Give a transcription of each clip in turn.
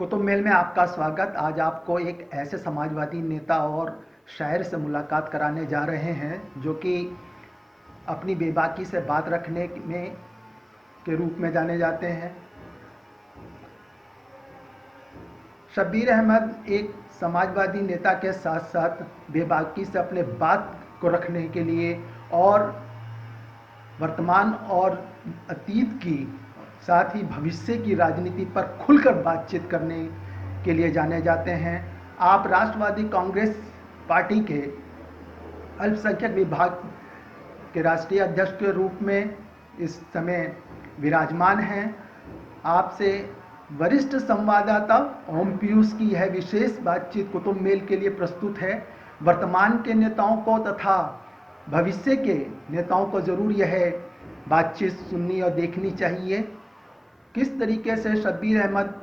Qutub mail में आपका स्वागत। आज आपको एक ऐसे समाजवादी नेता और शायर से मुलाकात कराने जा रहे हैं जो कि अपनी बेबाकी से बात रखने में के रूप में जाने जाते हैं। शब्बीर अहमद एक समाजवादी नेता के साथ साथ बेबाकी से अपने बात को रखने के लिए और वर्तमान और अतीत की साथ ही भविष्य की राजनीति पर खुलकर बातचीत करने के लिए जाने जाते हैं। आप राष्ट्रवादी कांग्रेस पार्टी के अल्पसंख्यक विभाग के राष्ट्रीय अध्यक्ष के रूप में इस समय विराजमान हैं। आपसे वरिष्ठ संवाददाता ओम पीयूष की यह विशेष बातचीत कुतुब मेल के लिए प्रस्तुत है। वर्तमान के नेताओं को तथा भविष्य के नेताओं को जरूर यह बातचीत सुननी और देखनी चाहिए। किस तरीके से शब्बीर अहमद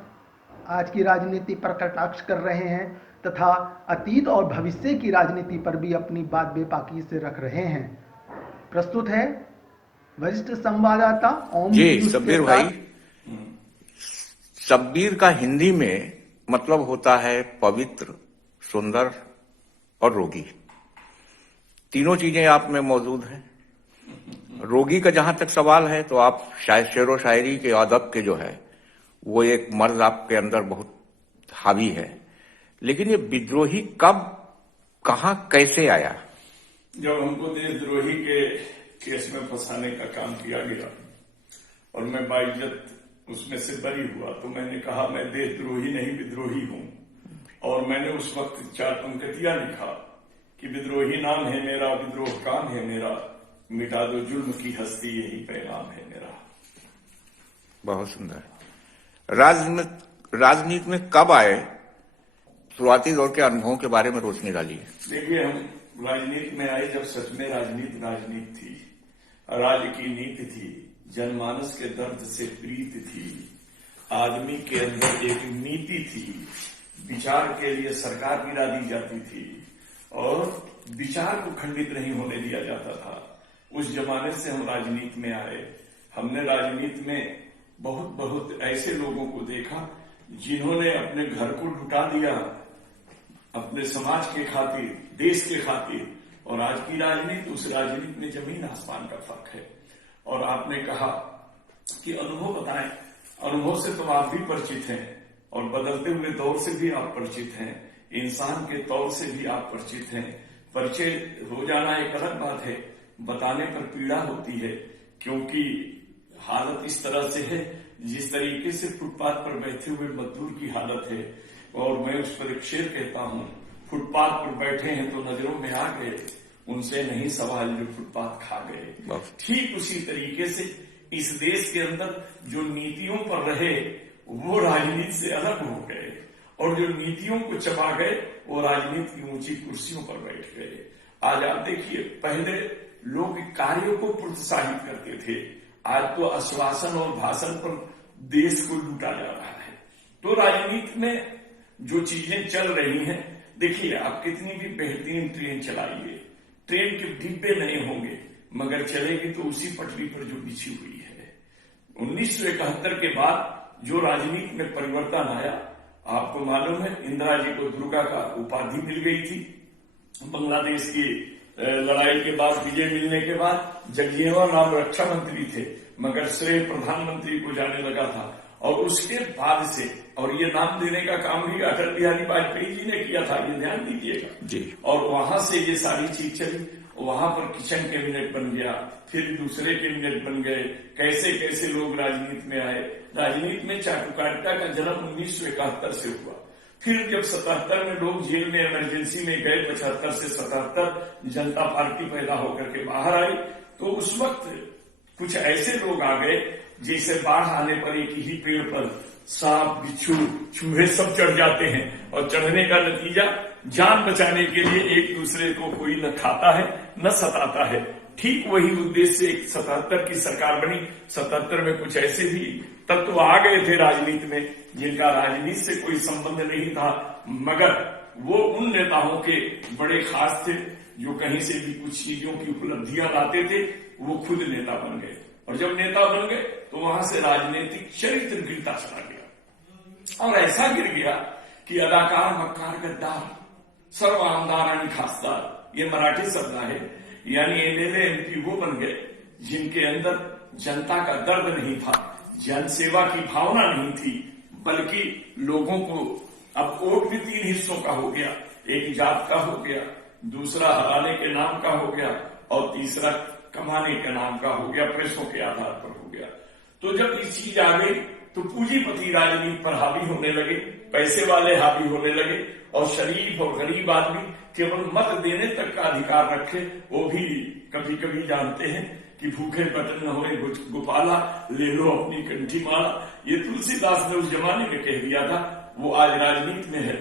आज की राजनीति पर कटाक्ष कर रहे हैं तथा अतीत और भविष्य की राजनीति पर भी अपनी बात बेबाकी से रख रहे हैं। प्रस्तुत है वरिष्ठ संवाददाता ओम जी शब्बीर भाई। शब्बीर का हिंदी में मतलब होता है पवित्र, सुंदर और रोगी। तीनों चीजें आप में मौजूद हैं। रोगी का जहां तक सवाल है तो आप शेरो शायरी के अदब के जो है वो एक मर्ज आपके अंदर बहुत हावी है। लेकिन ये विद्रोही कब, कहां, कैसे आया? जब हमको देशद्रोही के केस में फंसाने का काम किया गया और मैं बाइज्जत उसमें से बरी हुआ तो मैंने कहा मैं देशद्रोही नहीं विद्रोही हूं। और मैंने उस वक्त 4 पंक्तियां लिखा कि विद्रोही नाम है मेरा, विद्रोह काम है मेरा, मिटा दो जुल्म की हस्ती यही पैगाम है मेरा। बहुत सुंदर। राजनीति में कब आए? शुरुआती दौर के अनुभवों के बारे में रोशनी डालिए। देखिए, हम राजनीति में आए जब सच में राजनीति थी, राज्य की नीति थी, जनमानस के दर्द से प्रीत थी, आदमी के अंदर एक नीति थी, विचार के लिए सरकार गिरा दी जाती थी और विचार को खंडित नहीं होने दिया जाता था। उस जमाने से हम राजनीति में आए। हमने राजनीति में बहुत ऐसे लोगों को देखा जिन्होंने अपने घर को लुटा दिया अपने समाज के खातिर, देश के खातिर। और आज की राजनीति, उस राजनीति में जमीन आसमान का फर्क है। और आपने कहा कि अनुभव बताएं। अनुभव से तो आप भी परिचित हैं और बदलते हुए दौर से भी आप परिचित हैं, इंसान के तौर से भी आप परिचित हैं। परिचय हो जाना एक अलग बात है, बताने पर पीड़ा होती है क्योंकि हालत इस तरह से है जिस तरीके से फुटपाथ पर बैठे हुए मजदूर की हालत है। और मैं उस पर एक शेर कहता हूं, फुटपाथ पर बैठे हैं तो नजरों में आ गए, उनसे नहीं सवाल जो फुटपाथ खा गए। ठीक उसी तरीके से इस देश के अंदर जो नीतियों पर रहे वो राजनीति से अलग हो गए और जो नीतियों को चबा गए वो राजनीति की ऊंची कुर्सियों पर बैठ गए। आज आप देखिए, पहले लोग कार्यों को प्रोत्साहित करते थे, आज तो आश्वासन और भाषण पर देश को लूटा जा रहा है। तो राजनीति में जो चीजें चल रही हैं, देखिए आप कितनी भी बेहतरीन ट्रेन चलाइए, ट्रेन के डिब्बे नहीं होंगे मगर चलेगी तो उसी पटरी पर जो बिछी हुई है। 1971 के बाद जो राजनीति में परिवर्तन आया, आपको मालूम है इंदिरा जी को दुर्गा का उपाधि मिल गई थी। बांग्लादेश की लड़ाई के बाद, विजय मिलने के बाद जगजीवन राम रक्षा मंत्री थे मगर श्रेय प्रधानमंत्री को जाने लगा था। और उसके बाद से, और ये नाम देने का काम भी अटल बिहारी वाजपेयी जी ने किया था, ये ध्यान दीजिएगा जी। और वहां से ये सारी चीज चली। वहां पर किचन कैबिनेट बन गया, फिर दूसरे कैबिनेट बन गए, कैसे कैसे लोग राजनीति में आए। राजनीति में चाटुकारिता का जन्म 1971 से हुआ। फिर जब 77 में लोग जेल में इमरजेंसी में गए, 75 से 77 जनता पार्टी पैदा होकर के बाहर आई, तो उस वक्त कुछ ऐसे लोग आ गए जैसे बाढ़ आने पर एक ही पेड़ पर सांप, बिच्छू, चूहे सब चढ़ जाते हैं और चढ़ने का नतीजा जान बचाने के लिए एक दूसरे को कोई न खाता है न सताता है। ठीक वही उद्देश्य से 77 की सरकार बनी। 77 में कुछ ऐसे भी तत्व आ गए थे राजनीति में जिनका राजनीति से कोई संबंध नहीं था, मगर वो उन नेताओं के बड़े खास थे जो कहीं से भी कुछ चीजों की उपलब्धियां लाते थे, वो खुद नेता बन गए। और जब नेता बन गए तो वहां से राजनीतिक चरित्र गिरता चला गया। और ऐसा गिर गया कि अदाकार, मक्कार, गद्दार, सर्व आमदार आणि खासदार, ये मराठी शब्द है, यानी एमएलए एमपी वो बन गए जिनके अंदर जनता का दर्द नहीं था, जनसेवा की भावना नहीं थी, बल्कि लोगों को अब वोट भी 3 हिस्सों का हो गया, एक जात का हो गया, दूसरा हराने के नाम का हो गया और तीसरा कमाने के नाम का हो गया, पैसों के आधार पर हो गया। तो जब ये चीज आ गई तो पूंजीपति राजनीति पर हावी होने लगे, पैसे वाले हावी होने लगे और शरीफ और गरीब आदमी केवल मत देने तक का अधिकार रखे, वो भी कभी कभी जानते हैं कि भूखे बटन न होए गोपाला, ले लो अपनी कंठी माला। ये तुलसीदास ने उस जमाने में कह दिया था, वो आज राजनीति में है।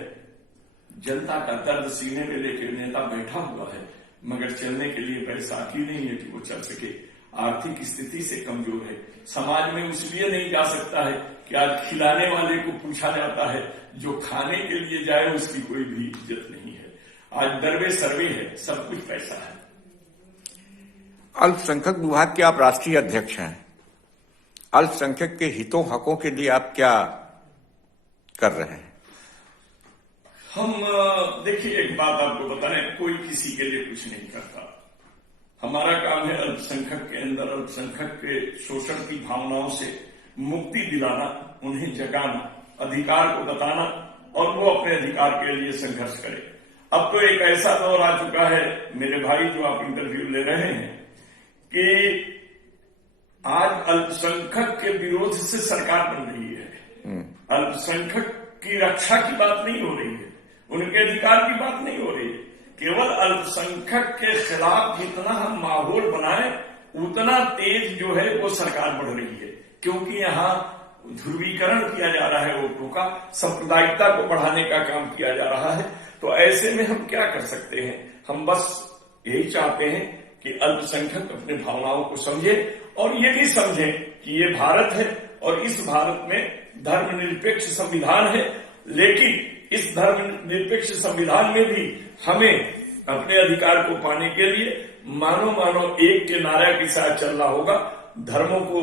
जनता का दर्द सीने में लेकर नेता बैठा हुआ है, मगर चलने के लिए बैसाखी नहीं है कि वो चल सके। आर्थिक स्थिति से कमजोर है, समाज में इसलिए नहीं जा सकता है कि आज खिलाने वाले को पूछा जाता है, जो खाने के लिए जाए उसकी कोई भी इज्जत नहीं है। आज दरवे सर्वे है, सब कुछ पैसा है। अल्पसंख्यक विभाग के आप राष्ट्रीय अध्यक्ष हैं, अल्पसंख्यक के हितों हकों के लिए आप क्या कर रहे हैं? हम देखिए, एक बात आपको बता रहे हैं, कोई किसी के लिए कुछ नहीं करता। हमारा काम है अल्पसंख्यक के अंदर अल्पसंख्यक के शोषण की भावनाओं से मुक्ति दिलाना, उन्हें जगाना, अधिकार को बताना और वो अपने अधिकार के लिए संघर्ष करे। अब तो एक ऐसा दौर आ चुका है मेरे भाई, जो आप इंटरव्यू ले रहे हैं, कि आज अल्पसंख्यक के विरोध से सरकार बन रही है। अल्पसंख्यक की रक्षा की बात नहीं हो रही है, उनके अधिकार की बात नहीं हो रही है। केवल अल्पसंख्यक के खिलाफ जितना हम माहौल बनाए, उतना तेज जो है वो सरकार बढ़ रही है, क्योंकि यहाँ ध्रुवीकरण किया जा रहा है वोटों का, सांप्रदायिकता को बढ़ाने का काम किया जा रहा है। तो ऐसे में हम क्या कर सकते हैं? हम बस यही चाहते हैं कि अल्पसंख्यक अपने भावनाओं को समझे और ये भी समझे कि ये भारत है और इस भारत में धर्मनिरपेक्ष संविधान है, लेकिन इस धर्मनिरपेक्ष संविधान में भी हमें अपने अधिकार को पाने के लिए मानो एक के नारे के साथ चलना होगा। धर्मों को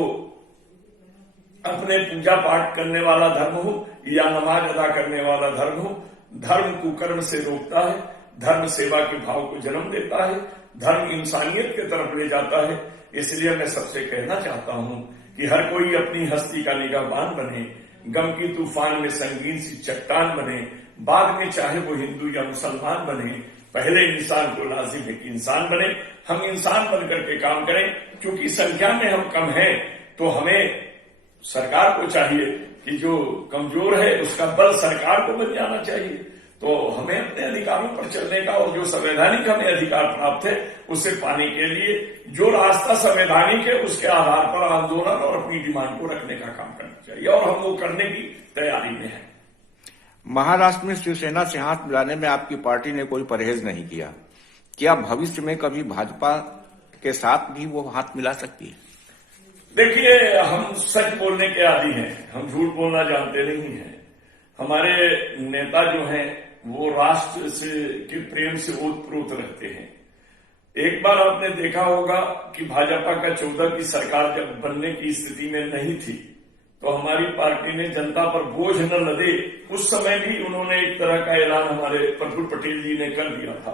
अपने पूजा पाठ करने वाला धर्म हो या नमाज अदा करने वाला धर्म हो, धर्म कुकर्म से रोकता है, धर्म सेवा के भाव को जन्म देता है, धर्म इंसानियत की तरफ ले जाता है। इसलिए मैं सबसे कहना चाहता हूं कि हर कोई अपनी हस्ती का निगाहबान बने, गम की तूफान में संगीन सी चट्टान बने, बाद में चाहे वो हिंदू या मुसलमान बने, पहले इंसान को लाजिम है कि इंसान बने। हम इंसान बनकर के काम करें, क्योंकि संख्या में हम कम हैं, तो हमें सरकार को चाहिए कि जो कमजोर है उसका बल सरकार को बन जाना चाहिए। तो हमें अपने अधिकारों पर चलने का और जो संवैधानिक हमें अधिकार प्राप्त है उसे पाने के लिए जो रास्ता संवैधानिक है उसके आधार पर आंदोलन और अपनी डिमांड को रखने का काम करना चाहिए, और हम वो करने की तैयारी में हैं। महाराष्ट्र में शिवसेना से हाथ मिलाने में आपकी पार्टी ने कोई परहेज नहीं किया, क्या भविष्य में कभी भाजपा के साथ भी वो हाथ मिला सकती है? देखिए, हम सच बोलने के आदी हैं, हम झूठ बोलना जानते नहीं हैं। हमारे नेता जो हैं वो राष्ट्र से के प्रेम से ओतप्रोत रहते हैं। एक बार आपने देखा होगा कि भाजपा का 14 की सरकार जब बनने की स्थिति में नहीं थी, तो हमारी पार्टी ने जनता पर बोझ न लदे, उस समय भी उन्होंने एक तरह का ऐलान हमारे प्रफुल्ल पटेल जी ने कर दिया था।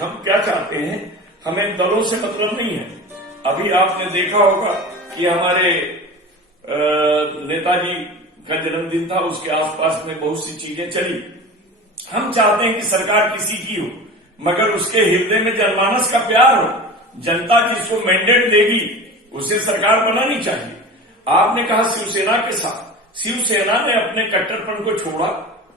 हम क्या चाहते हैं, हमें दलों से मतलब नहीं है। अभी आपने देखा होगा कि हमारे नेताजी का जन्मदिन था, उसके आसपास में बहुत सी चीजें चली। हम चाहते हैं कि सरकार किसी की हो, मगर उसके हृदय में जनमानस का प्यार हो। जनता जिसको मैंडेट देगी उसे सरकार बनानी चाहिए। आपने कहा शिवसेना के साथ, शिवसेना ने अपने कट्टरपन को छोड़ा,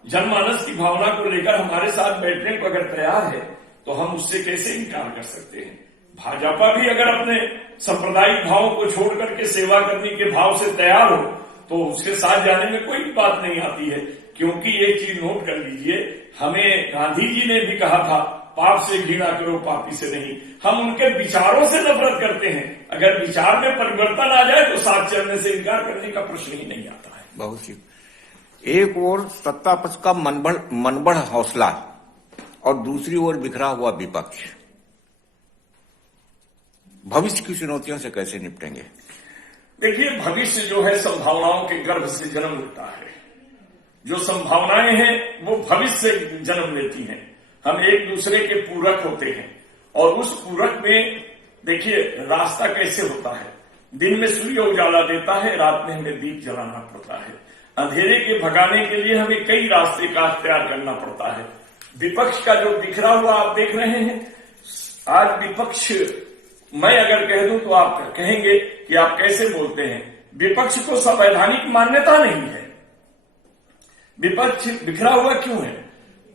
जनमानस की भावना को लेकर हमारे साथ बैठने को अगर तैयार है तो हम उससे कैसे इनकार कर सकते हैं। भाजपा भी अगर अपने सांप्रदायिक भावों को छोड़ करके सेवा करने के भाव से तैयार हो तो उसके साथ जाने में कोई बात नहीं आती है। क्योंकि एक चीज नोट कर लीजिए, हमें गांधी जी ने भी कहा था, पाप से घृणा करो पापी से नहीं। हम उनके विचारों से नफरत करते हैं, अगर विचार में परिवर्तन आ जाए तो साथ चलने से इनकार करने का प्रश्न ही नहीं आता है। बहुत सी एक ओर सत्ता पक्ष का मनबढ़ हौसला और दूसरी ओर बिखरा हुआ विपक्ष, भविष्य की चुनौतियों से कैसे निपटेंगे? देखिए, भविष्य जो है संभावनाओं के गर्भ से जन्म लेता है। जो संभावनाएं हैं वो भविष्य से जन्म लेती हैं। हम एक दूसरे के पूरक होते हैं और उस पूरक में देखिए रास्ता कैसे होता है। दिन में सूर्य उजाला देता है, रात में हमें दीप जलाना पड़ता है। अंधेरे के भगाने के लिए हमें कई रास्ते का अख्तियार करना पड़ता है। विपक्ष का जो बिखरा हुआ आप देख रहे हैं, आज विपक्ष मैं अगर कह दूं तो आप कहेंगे कि आप कैसे बोलते हैं। विपक्ष को संवैधानिक मान्यता नहीं है। विपक्ष बिखरा हुआ क्यों है?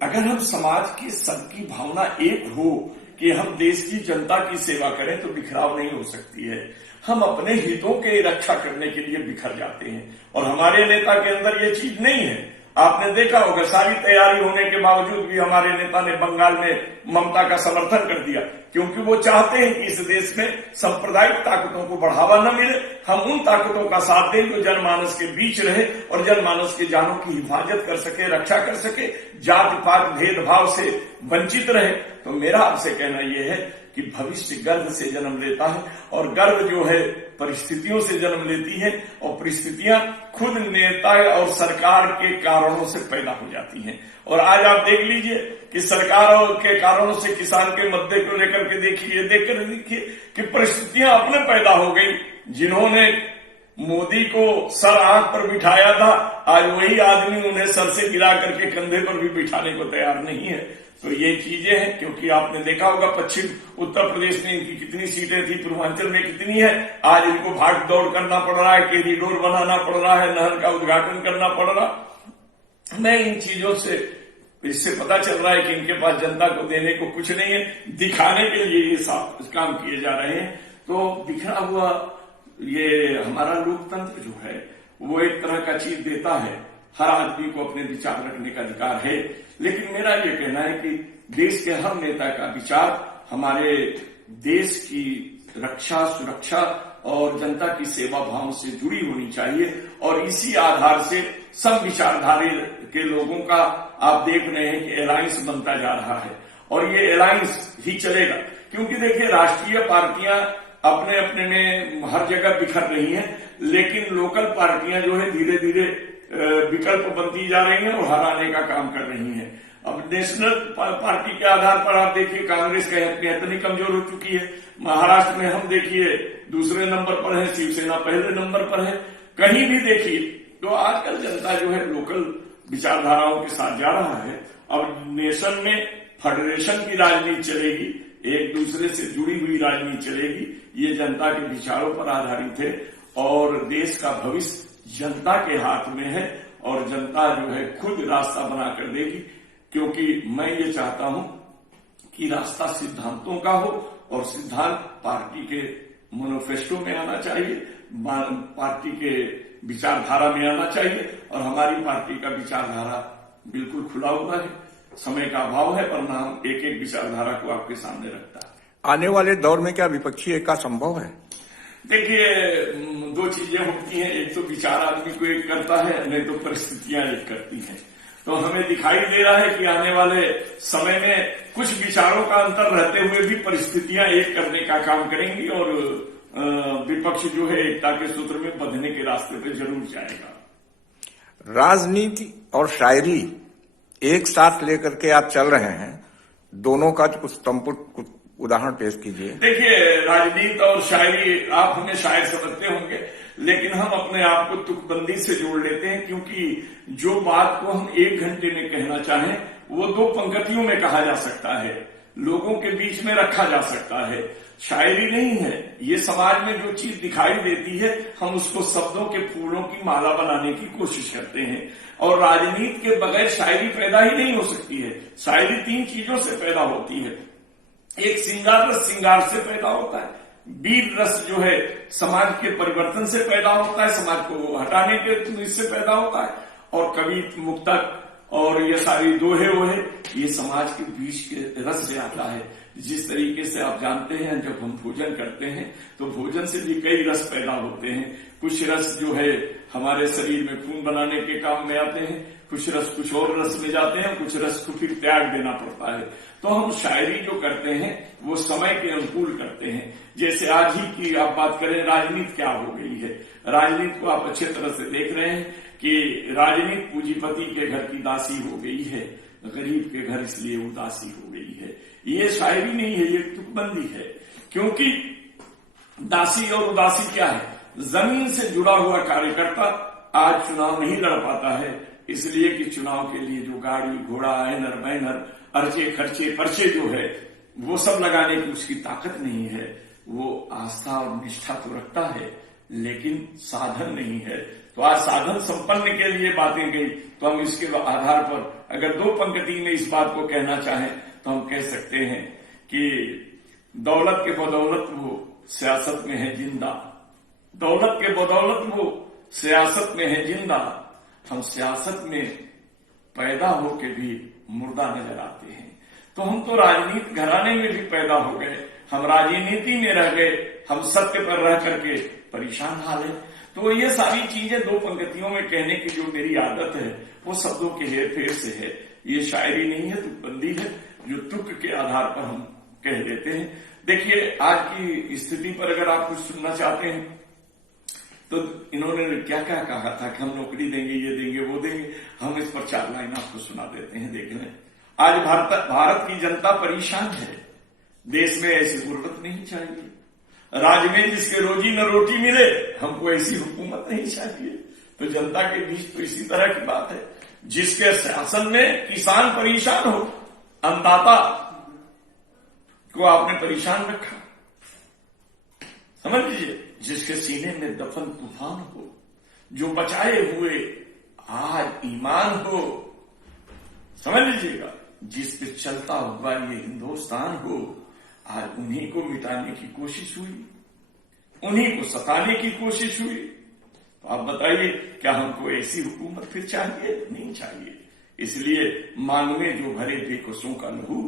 अगर हम समाज की सबकी भावना एक हो कि हम देश की जनता की सेवा करें तो बिखराव नहीं हो सकती है। हम अपने हितों की रक्षा करने के लिए बिखर जाते हैं और हमारे नेता के अंदर ये चीज नहीं है। आपने देखा होगा सारी तैयारी होने के बावजूद भी हमारे नेता ने बंगाल में ममता का समर्थन कर दिया, क्योंकि वो चाहते हैं कि इस देश में सांप्रदायिक ताकतों को बढ़ावा न मिले। हम उन ताकतों का साथ दें जो जनमानस के बीच रहे और जनमानस के जानों की हिफाजत कर सके, रक्षा कर सके, जाति पात भेदभाव से वंचित रहे। तो मेरा आपसे कहना यह है कि भविष्य गर्भ से जन्म लेता है और गर्भ जो है परिस्थितियों से जन्म लेती है और परिस्थितियां खुद नेता और सरकार के कारणों से पैदा हो जाती हैं। और आज आप देख लीजिए कि सरकार के कारणों से किसान के मुद्दे को लेकर के देखिए कि परिस्थितियां अपने पैदा हो गई। जिन्होंने मोदी को सर आंख पर बिठाया था, आज वही आदमी उन्हें सर से गिरा करके कंधे पर भी बिठाने को तैयार नहीं है। तो ये चीजें हैं, क्योंकि आपने देखा होगा पश्चिम उत्तर प्रदेश में इनकी कितनी सीटें थी, पूर्वांचल में कितनी है। आज इनको भाग दौड़ करना पड़ रहा है, कॉरिडोर बनाना पड़ रहा है, नहर का उद्घाटन करना पड़ रहा। मैं इन चीजों से इससे पता चल रहा है कि इनके पास जनता को देने को कुछ नहीं है, दिखाने के लिए ये काम किए जा रहे हैं। तो बिखरा हुआ ये हमारा लोकतंत्र जो है वो एक तरह का चीज देता है। हर आदमी को अपने विचार रखने का अधिकार है, लेकिन मेरा ये कहना है कि देश के हर नेता का विचार हमारे देश की रक्षा, सुरक्षा और जनता की सेवा भाव से जुड़ी होनी चाहिए। और इसी आधार से सब विचारधारा के लोगों का आप देख रहे हैं कि अलायंस बनता जा रहा है और ये अलायंस ही चलेगा। क्योंकि देखिए राष्ट्रीय पार्टियां अपने अपने में हर जगह बिखर रही हैं, लेकिन लोकल पार्टियां जो है धीरे धीरे विकल्प बनती जा रही हैं और हराने का काम कर रही हैं। अब नेशनल पार्टी के आधार पर आप देखिए कांग्रेस का इतनी कमजोर हो चुकी है। महाराष्ट्र में हम देखिए दूसरे नंबर पर है, शिवसेना पहले नंबर पर है। कहीं भी देखिए तो आजकल जनता जो है लोकल विचारधाराओं के साथ जा रहा है। अब नेशन में फेडरेशन की राजनीति चलेगी, एक दूसरे से जुड़ी हुई राजनीति चलेगी। ये जनता के विचारों पर आधारित है और देश का भविष्य जनता के हाथ में है और जनता जो है खुद रास्ता बनाकर देगी। क्योंकि मैं ये चाहता हूं कि रास्ता सिद्धांतों का हो और सिद्धांत पार्टी के मैनिफेस्टो में आना चाहिए, पार्टी के विचारधारा में आना चाहिए। और हमारी पार्टी का विचारधारा बिल्कुल खुला हुआ है। समय का अभाव है, वरना हम एक एक विचारधारा को आपके सामने रखता है। आने वाले दौर में क्या विपक्षी एकता संभव है? देखिए दो चीजें होती हैं, एक तो विचार आदमी को एक करता है, नहीं तो परिस्थितियां एक करती हैं। तो हमें दिखाई दे रहा है कि आने वाले समय में कुछ विचारों का अंतर रहते हुए भी परिस्थितियां एक करने का काम करेंगी और विपक्ष जो है एकता के सूत्र में बंधने के रास्ते पे जरूर जाएगा। राजनीति और शायरी एक साथ लेकर के आप चल रहे हैं, दोनों का कुछ संपुट उदाहरण पेश कीजिए। देखिए राजनीति और शायरी आप हमें शायर समझते होंगे, लेकिन हम अपने आप को तुकबंदी से जोड़ लेते हैं। क्योंकि जो बात को हम 1 घंटे में कहना चाहें वो 2 पंक्तियों में कहा जा सकता है, लोगों के बीच में रखा जा सकता है। शायरी नहीं है ये, समाज में जो चीज दिखाई देती है हम उसको शब्दों के फूलों की माला बनाने की कोशिश करते हैं। और राजनीति के बगैर शायरी पैदा ही नहीं हो सकती है। शायरी 3 चीजों से पैदा होती है। एक श्रृंगार रस श्रृंगार से पैदा होता है, वीर रस जो है समाज के परिवर्तन से पैदा होता है, समाज को हटाने के इससे पैदा होता है। और कवि मुक्तक और ये सारी दोहे वोहे ये समाज के बीच के रस से आता है। जिस तरीके से आप जानते हैं जब हम भोजन करते हैं तो भोजन से भी कई रस पैदा होते हैं। कुछ रस जो है हमारे शरीर में खून बनाने के काम में आते हैं, कुछ रस कुछ और रस में जाते हैं, कुछ रस को फिर त्याग देना पड़ता है। तो हम शायरी जो करते हैं वो समय के अनुकूल करते हैं। जैसे आज ही की आप बात करें, राजनीति क्या हो गई है। राजनीति को आप अच्छे तरह से देख रहे हैं कि राजनीति पूंजीपति के घर की दासी हो गई है, गरीब के घर इसलिए उदासी हो गई है। ये शायरी नहीं है, ये तुकबंदी है। क्योंकि दासी और उदासी क्या है? जमीन से जुड़ा हुआ कार्यकर्ता आज चुनाव नहीं लड़ पाता है, इसलिए कि चुनाव के लिए जो गाड़ी घोड़ा एनर बैनर अर्चे खर्चे पर्चे जो है वो सब लगाने की उसकी ताकत नहीं है। वो आस्था और निष्ठा तो रखता है लेकिन साधन नहीं है। तो आज साधन संपन्न के लिए बातें गई, तो हम इसके आधार पर अगर दो पंक्ति में इस बात को कहना चाहें तो हम कह सकते हैं कि दौलत के बदौलत वो सियासत में है जिंदा, दौलत के बदौलत वो सियासत में है जिंदा। हम सियासत में पैदा होके भी मुर्दा नजर आते हैं। तो हम तो राजनीति घराने में भी पैदा हो गए, हम राजनीति में रह गए, हम सत्य पर रह करके परेशान हाल है। तो ये सारी चीजें दो पंक्तियों में कहने की जो मेरी आदत है वो शब्दों के हेर फेर से है। ये शायरी नहीं है, तुकबंदी है, जो तुक के आधार पर हम कह देते हैं। देखिए आज की स्थिति पर अगर आप कुछ सुनना चाहते हैं तो इन्होंने क्या क्या कहा था कि हम नौकरी देंगे, ये देंगे, वो देंगे। हम इस पर 4 लाइन आपको सुना देते हैं। देख लें, आज भारत की जनता परेशान है, देश में ऐसी गुर्बत नहीं चाहिए। राज्य में जिसके रोजी न रोटी मिले, हमको ऐसी हुकूमत नहीं चाहिए। तो जनता के बीच तो इसी तरह की बात है, जिसके शासन में किसान परेशान हो, अन्नदाता को आपने परेशान रखा। समझ लीजिए, जिसके सीने में दफन तूफान हो, जो बचाए हुए आज ईमान हो, समझ लीजिएगा, जिस पे चलता हुआ ये हिंदुस्तान हो, आज उन्हीं को मिटाने की कोशिश हुई, उन्हीं को सताने की कोशिश हुई। तो आप बताइए, क्या हमको ऐसी हुकूमत फिर चाहिए? नहीं चाहिए। इसलिए मांग में जो भरे बेकसों का लहू,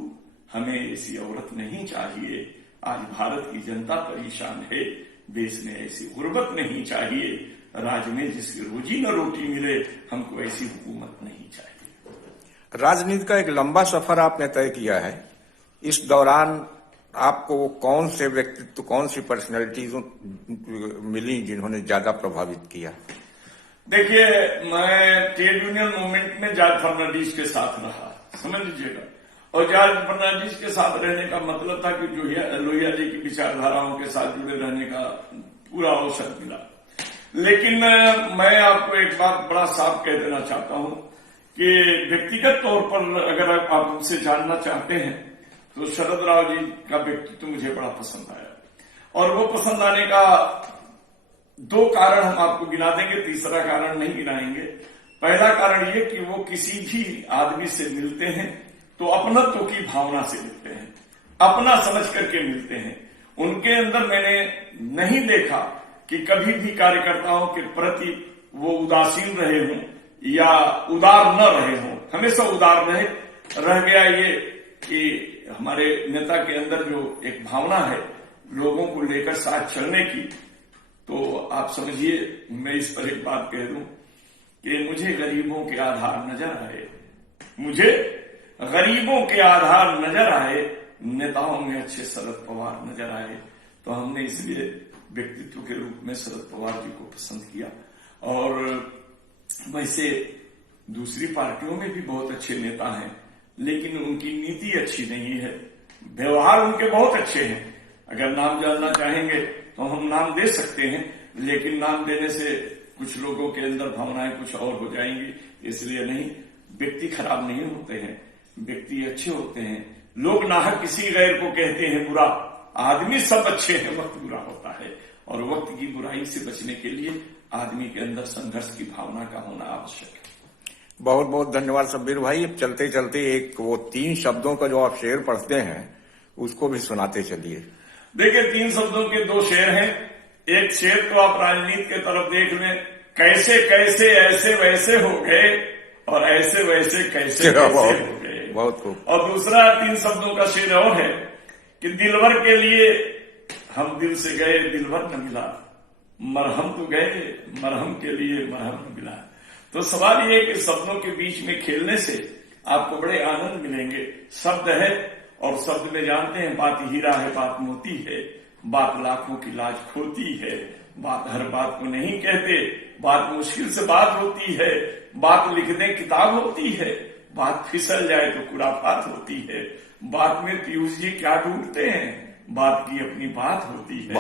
हमें ऐसी औरत नहीं चाहिए। आज भारत की जनता परेशान है, देश में ऐसी गुर्बत नहीं चाहिए। राज्य में जिसकी रोजी न रोटी मिले, हमको ऐसी हुकूमत नहीं चाहिए। राजनीति का एक लंबा सफर आपने तय किया है। इस दौरान आपको वो कौन से व्यक्तित्व, कौन सी पर्सनैलिटीज मिली जिन्होंने ज्यादा प्रभावित किया? देखिए, मैं ट्रेड यूनियन मूवमेंट में जॉर्ज फर्नांडिस के साथ रहा, समझ लीजिएगा। और जॉर्ज फर्नांडिस के साथ रहने का मतलब था कि लोहिया जी की विचारधाराओं के साथ जुड़े रहने का पूरा अवसर मिला। लेकिन मैं आपको एक बात बड़ा साफ कह देना चाहता हूं कि व्यक्तिगत तौर पर अगर आप हमसे जानना चाहते हैं तो शरद राव जी का व्यक्तित्व मुझे बड़ा पसंद आया। और वो पसंद आने का 2 कारण हम आपको गिना देंगे, तीसरा कारण नहीं गिनाएंगे। पहला कारण ये कि वो किसी भी आदमी से मिलते हैं तो अपनत्व की भावना से मिलते हैं, अपना समझ करके मिलते हैं। उनके अंदर मैंने नहीं देखा कि कभी भी कार्यकर्ताओं के प्रति वो उदासीन रहे हों या उदार न रहे हों, हमेशा उदार रह गया ये कि हमारे नेता के अंदर जो एक भावना है लोगों को लेकर साथ चलने की। तो आप समझिए, मैं इस पर एक बात कह दूं कि मुझे गरीबों के आधार नजर आए, मुझे गरीबों के आधार नजर आए, नेताओं में अच्छे शरद पवार नजर आए। तो हमने इसलिए व्यक्तित्व के रूप में शरद पवार जी को पसंद किया। और वैसे दूसरी पार्टियों में भी बहुत अच्छे नेता हैं, लेकिन उनकी नीति अच्छी नहीं है, व्यवहार उनके बहुत अच्छे हैं। अगर नाम जानना चाहेंगे तो हम नाम दे सकते हैं, लेकिन नाम देने से कुछ लोगों के अंदर भावनाएं कुछ और हो जाएंगी, इसलिए नहीं। व्यक्ति खराब नहीं होते हैं, व्यक्ति अच्छे होते हैं। लोग नाहक किसी गैर को कहते हैं बुरा, आदमी सब अच्छे हैं, वक्त बुरा होता है। और वक्त की बुराई से बचने के लिए आदमी के अंदर संघर्ष की भावना का होना आवश्यक है। बहुत बहुत धन्यवाद शब्बीर भाई। अब चलते चलते एक वो 3 शब्दों का जो आप शेर पढ़ते हैं उसको भी सुनाते चलिए। देखिए, 3 शब्दों के 2 शेर हैं। एक शेर तो आप राजनीति के तरफ देख लें, कैसे कैसे ऐसे वैसे हो गए और ऐसे वैसे कैसे कैसे हो गए, बहुत खूब। और दूसरा 3 शब्दों का शेर और है कि दिलवर के लिए हम दिल से गए, दिलवर न मिला, मरहम तो गए, मरहम के लिए मरहम न मिला। तो सवाल ये है कि शब्दों के बीच में खेलने से आपको बड़े आनंद मिलेंगे। शब्द है और शब्द में जानते हैं, बात हीरा है, बात मोती है, बात लाखों की लाज खोती है, बात हर बात को नहीं कहते, बात मुश्किल से बात होती है, बात लिखने किताब होती है, बात फिसल जाए तो कुराफात होती है, बात में पीयूष जी क्या ढूंढते हैं, बात की अपनी बात होती है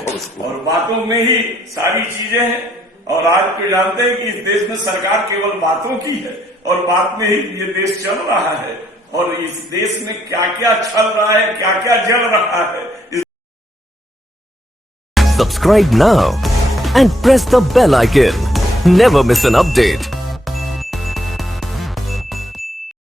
और बातों में ही सारी चीजें हैं। और आज तो जानते हैं कि इस देश में सरकार केवल बातों की है और बात में ही ये देश चल रहा है और इस देश में क्या क्या चल रहा है, क्या क्या जल रहा है। Subscribe now and press the bell icon. Never miss an update.